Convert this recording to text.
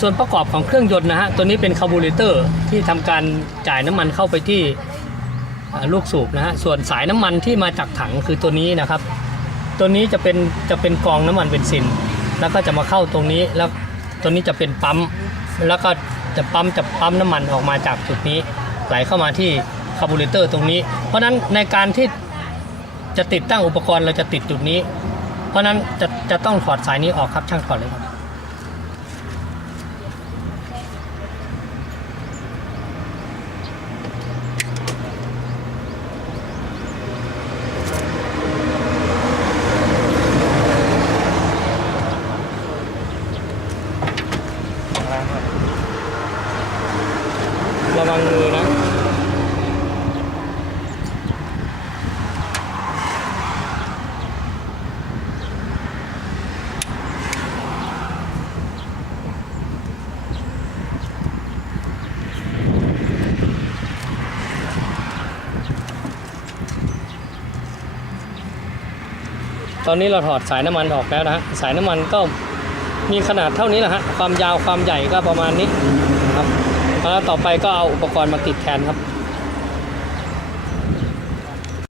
ส่วนประกอบของเครื่องยนต์นะฮะ ตัวนี้เป็นคาร์บูเรเตอร์ที่ทำการจ่ายน้ำมันเข้าไปที่ลูกสูบนะฮะ ส่วนสายน้ำมันที่มาจากถังคือตัวนี้นะครับ ตัวนี้จะเป็นจะเป็นกองน้ำมันเบนซิน แล้วก็จะมาเข้าตรงนี้ แล้วตัวนี้จะเป็นปั๊ม แล้วก็จะปั๊มจะปั๊มน้ำมันออกมาจากจุดนี้ ไหลเข้ามาที่คาร์บูเรเตอร์ตรงนี้ เพราะฉะนั้นในการที่จะติดตั้งอุปกรณ์เราจะติดจุดนี้ เพราะฉะนั้นจะจะต้องถอดสายนี้ออกครับช่างถอดเลยครับ ตอนนี้เราถอดสายน้ำมันออกแล้วนะฮะสายน้ำมันก็มีขนาดเท่านี้แหละฮะความยาวความใหญ่ก็ประมาณนี้ครับแล้วต่อไปก็เอาอุปกรณ์มาติดแทนครับ